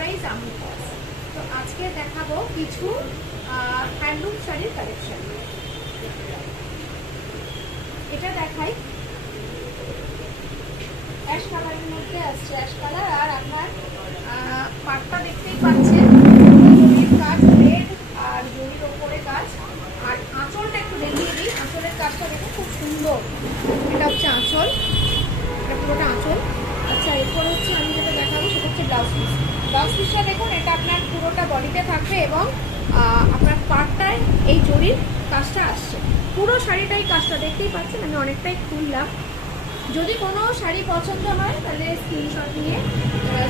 Price আমি pass. তো আজকে দেখাবো কিছু হ্যান্ডলুম শাড়ির কালেকশন। এটা দেখাই, অ্যাশ কালারের মধ্যে আসছে, অ্যাশ কালার। আর আপনার পাটটা দেখতেই পাচ্ছেন, জরির কাজ রেড আর জরির ওপরে কাজ। আর আঁচলটা একটু দেখিয়ে দিই, আঁচলের কাজটা দেখুন খুব সুন্দর। এটা হচ্ছে আঁচল, এটা পুরোটা আঁচল। আচ্ছা, এরপর হচ্ছে আমি যেটা দেখাবো সেটা হচ্ছে ব্লাউজ পিস। ব্লাউজ পিসটা দেখুন, এটা আপনার পুরোটা বডিতে থাকবে এবং আপনার পাটটায় এই জরির কাজটা আসছে। পুরো শাড়িটাই কাজটা দেখতেই পাচ্ছেন। আমি অনেকটাই খুললাম। যদি কোনো শাড়ি পছন্দ হয় তাহলে স্ক্রিনশট নিয়ে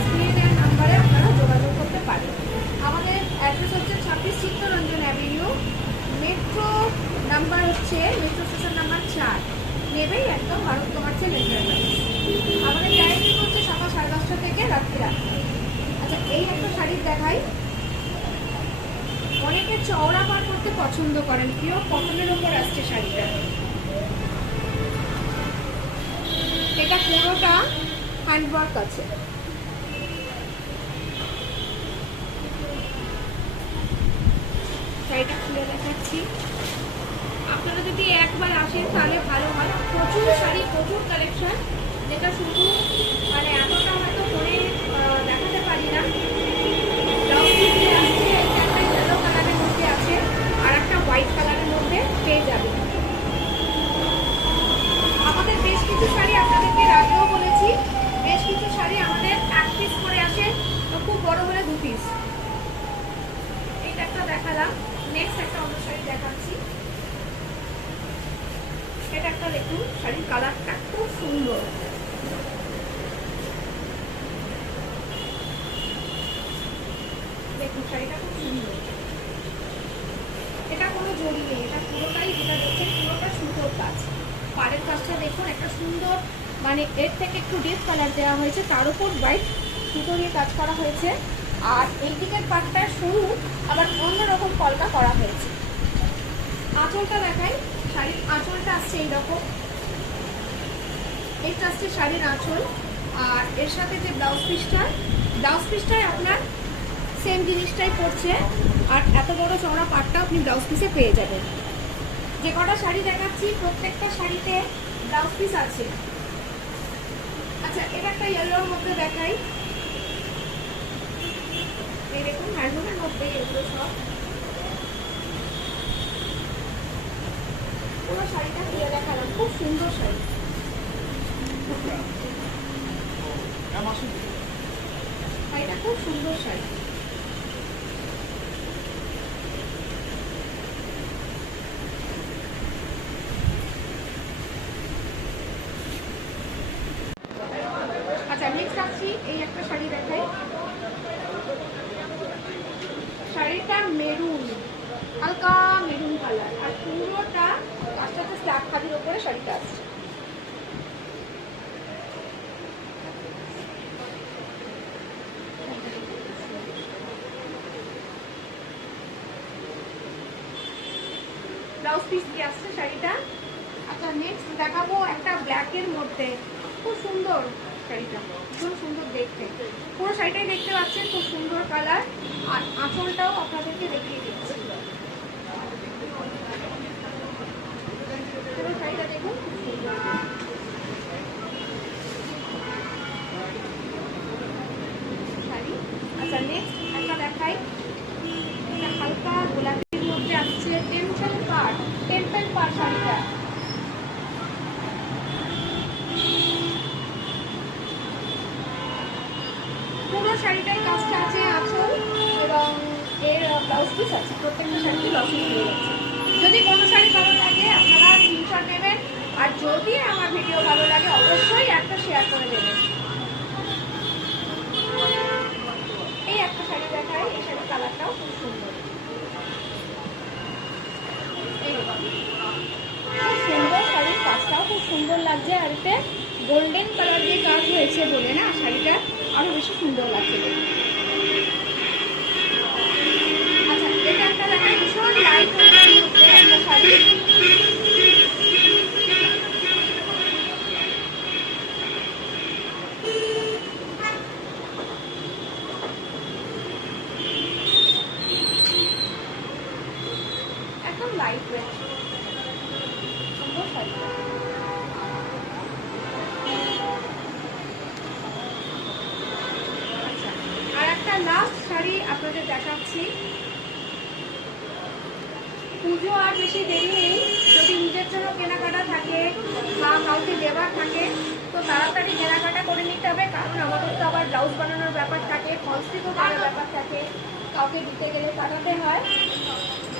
স্ক্রিনে দেওয়ার নাম্বারে আপনারা যোগাযোগ করতে পারেন। আমাদের অ্যাড্রেস হচ্ছে 26 চিত্তরঞ্জন অ্যাভিনিউ, মেট্রো নাম্বার হচ্ছে মেট্রো স্টেশন নাম্বার 4, নেবেই একদম ভারত কমার্সিয়াল এন্টারপ্রাইজ। আমাদের টাইমিং হচ্ছে সকাল 10:30 থেকে রাত্রি 8টা। আচ্ছা, এই একটা শাড়ি দেখাই। অনেকে চওড়া পাড় করতে পছন্দ করেন, পিওর কটনের উপর আসছে শাড়িটা। এটা পুরোটা হ্যান্ডওয়ার্ক আছে। শাড়িটা খুলে দেখাচ্ছি। আপনারা যদি একবার আসেন তাহলে ভালো হয়। প্রচুর শাড়ি, প্রচুর কালেকশন, যেটা শুধু মানে এতটা হয়তো ফোনে দেখাতে পারি না। ব্লাউজ পিসে আসছে, একটা ইয়েলো কালারের মধ্যে আছে আর একটা হোয়াইট কালারের মধ্যে পেয়ে যাবেন। আমাদের বেশ কিছু শাড়ি আপনাদেরকে আগেও বলেছি, বেশ কিছু শাড়ি আমাদের 1 পিস করে আসে, তো খুব বড় হলে 2 পিস। এইটা একটা দেখালাম। নেক্সট একটা অন্য শাড়ি দেখাচ্ছি। এটা একটা দেখুন, শাড়ির কালারটা খুব সুন্দর। দেখুন শাড়িটা খুব সুন্দর। এটা কোনো জড়ি নেই, এটা পুরোটাই যেটা দেখছেন পুরোটা সুন্দর কাজ। পাড়ের কাজটা দেখুন, একটা সুন্দর মানে এর থেকে একটু ডিপ কালার দেওয়া হয়েছে, তার উপর হোয়াইট সুতো দিয়ে কাজ করা হয়েছে। আর এই দিকের পাটটা সরু, আবার অন্যরকম কলকা করা হয়েছে। আঁচলটা দেখাই। শাড়ির আঁচলটা আসছে এইরকম, এইটা আসছে শাড়ির আঁচল। আর এর সাথে যে ব্লাউজ পিসটায় আপনার সেম জিনিসটাই পড়ছে। আর এত বড় চওড়া পাটটা আপনি ব্লাউজ পিসে পেয়ে যাবেন। যে কটা শাড়ি দেখাচ্ছি প্রত্যেকটা শাড়িতে ব্লাউজ পিস আছে। আচ্ছা, এটা একটা ইয়েলোর মধ্যে দেখাই। এই দেখুন, হ্যান্ডলুমের মধ্যে এগুলো সব। পুরো শাড়িটা খুলে দেখালাম, খুব সুন্দর শাড়ি। শাড়িটা খুব সুন্দর শাড়ি। আচ্ছা, নেক্সট আসছি, এই একটা শাড়ি দেখাই। শাড়িটা মেরুন, হালকা মেরুন কালার, আর পুরোটা কাজটাতে স্ল্যাব খাদির ওপরে শাড়িটা আসছে। ব্লাউজ পিস দিয়ে আসছে শাড়িটা। আচ্ছা, নেক্সট দেখাবো একটা ব্ল্যাকের মধ্যে, খুব সুন্দর শাড়িটা, খুব সুন্দর দেখতে। পুরো শাড়িটাই দেখতে পাচ্ছেন, খুব সুন্দর কালার। আর আঁচলটাও আপনাদেরকে দেখিয়ে দিচ্ছি। পুরো শাড়িটা দেখুন, খুব সুন্দর শাড়ি। আচ্ছা, নেক্সট একটা দেখাই। হালকা গোলাপির মধ্যে আসছে টেম্পল পাড় শাড়িটা। পুরো শাড়িটাই কাজটা আছে, আঁচল এবং এর ব্লাউজ পিস আছে। প্রত্যেকটা শাড়িতে ব্লাউজ পিস হয়ে যাচ্ছে। যদি কোনো শাড়ি ভালো লাগে আপনারা স্ক্রিনশট নেবেন, আর যদি আমার ভিডিও ভালো লাগে অবশ্যই একটা শেয়ার করে দেবেন। এই একটা শাড়ি দেখাই, এই শাড়ির কালারটাও খুব সুন্দর। খুব সুন্দর শাড়ির কাজটাও খুব সুন্দর লাগছে। আর এতে গোল্ডেন কালার দিয়ে কাজ হয়েছে বলে না শাড়িটা আরো বেশি সুন্দর লাগছে। আচ্ছা, এটা একটা দেখাই, ভীষণ লাইট একটা শাড়ি। লাস্ট শাড়ি আপনাদের দেখাচ্ছি। পুজো আর বেশি দেরি নেই, যদি নিজের জন্য কেনাকাটা থাকে বা কাউকে দেওয়ার থাকে তো তাড়াতাড়ি কেনাকাটা করে নিতে হবে, কারণ আমাদের তো আবার ব্লাউজ বানানোর ব্যাপার থাকে, ফলসিপও করার ব্যাপার থাকে, কাউকে দিতে গেলে কাটাতে হয়।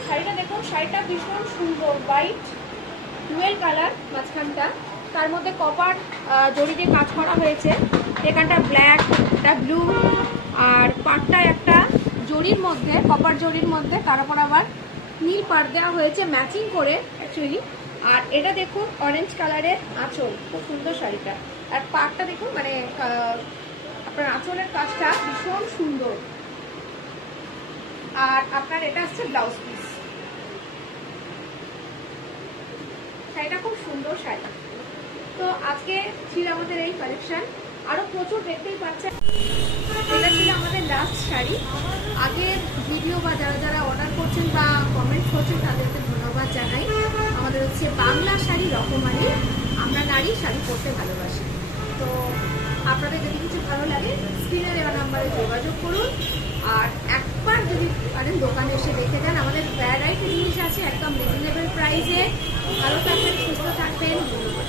শাড়িটা দেখুন, শাড়িটা ভীষণ সুন্দর, হোয়াইট ডুয়েল কালার মাঝখানটা, তার মধ্যে কপার জড়ি দিয়ে কাজ করা হয়েছে, এখানটা ব্ল্যাক, এটা ব্লু, আর পাটটা একটা জড়ির মধ্যে, কপার জড়ির মধ্যে, তার উপর আবার নীল পাট দেওয়া হয়েছে ম্যাচিং করে অ্যাকচুয়ালি। আর এটা দেখুন অরেঞ্জ কালারের আঁচল, খুব সুন্দর শাড়িটা। আর পাটটা দেখুন, মানে আপনার আঁচলের কাজটা ভীষণ সুন্দর। আর আপনার এটা হচ্ছে ব্লাউজ পিস। শাড়িটা খুব সুন্দর শাড়ি। তো আজকে ছিল আমাদের এই কালেকশন, আরো প্রচুর দেখতেই পাচ্ছেন। এটা ছিল আমাদের লাস্ট শাড়ি। আগের ভিডিও বা যারা যারা অর্ডার করছেন বা কমেন্ট করছেন তাদেরকে ধন্যবাদ জানাই। আমাদের হচ্ছে বাংলা শাড়ি রকমারি, আমরা নারী শাড়ি পরতে ভালোবাসি। তো আপনাদের যদি কিছু ভালো লাগে স্ক্রিনে দেওয়া নাম্বারে যোগাযোগ করুন, আর একবার যদি পারেন দোকানে এসে দেখে যান। আমাদের ভ্যারাইটি জিনিস আছে একদম রিজনেবল প্রাইসে। ভালো থাকবেন, সুস্থ থাকবেন, ধন্যবাদ।